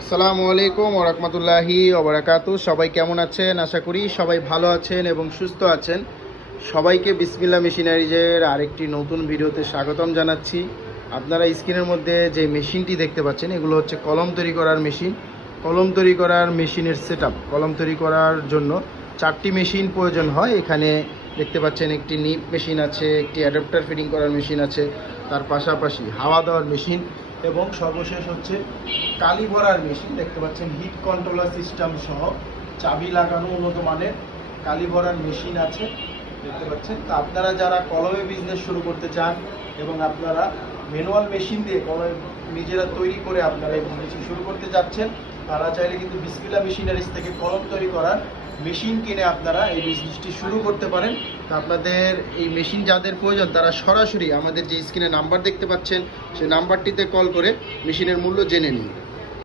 আসসালামু আলাইকুম ওয়া রাহমাতুল্লাহি ওয়া বারাকাতুহু। সবাই কেমন আছেন? আশা করি সবাই ভালো আছেন এবং সুস্থ আছেন। সবাইকে বিসমিল্লাহ মেশিনারিজের আরেকটি নতুন ভিডিওতে স্বাগতম জানাচ্ছি। আপনারা স্ক্রিনের মধ্যে যে মেশিনটি দেখতে পাচ্ছেন এগুলো হচ্ছে কলম তৈরি করার মেশিন। কলম তৈরি করার মেশিনের সেটআপ। কলম তৈরি করার জন্য 4টি মেশিন প্রয়োজন হয়। এখানে দেখতে পাচ্ছেন একটি নিপ মেশিন আছে, একটি অ্যাডাপ্টার ফিটিং করার মেশিন আছে, তার পাশাপাশি হাওয়া দেওয়ার মেশিন এবং সর্বশেষ হচ্ছে কালি ভরার মেশিন। দেখতে পাচ্ছেন হিট কন্ট্রোলার সিস্টেম সহ চাবি লাগানো উন্নত মানের কালি ভরার মেশিন আছে দেখতে পাচ্ছেন। তো আপনারা যারা কলমে বিজনেস শুরু করতে চান এবং আপনারা ম্যানুয়াল মেশিন দিয়ে কলম নিজেরা তৈরি করে আপনারা এই বিজনেসটি শুরু করতে যাচ্ছেন, তারা চাইলে কিন্তু বিসমিল্লাহ মেশিনারিজ থেকে কলম তৈরি করার মেশিন কিনে আপনারা এই বিজনেসটি শুরু করতে পারেন। তো আপনাদের এই মেশিন যাদের প্রয়োজন তারা সরাসরি আমাদের যে স্ক্রিনে নাম্বার দেখতে পাচ্ছেন সেই নাম্বারটিতে কল করে মেশিনের মূল্য জেনে নিন।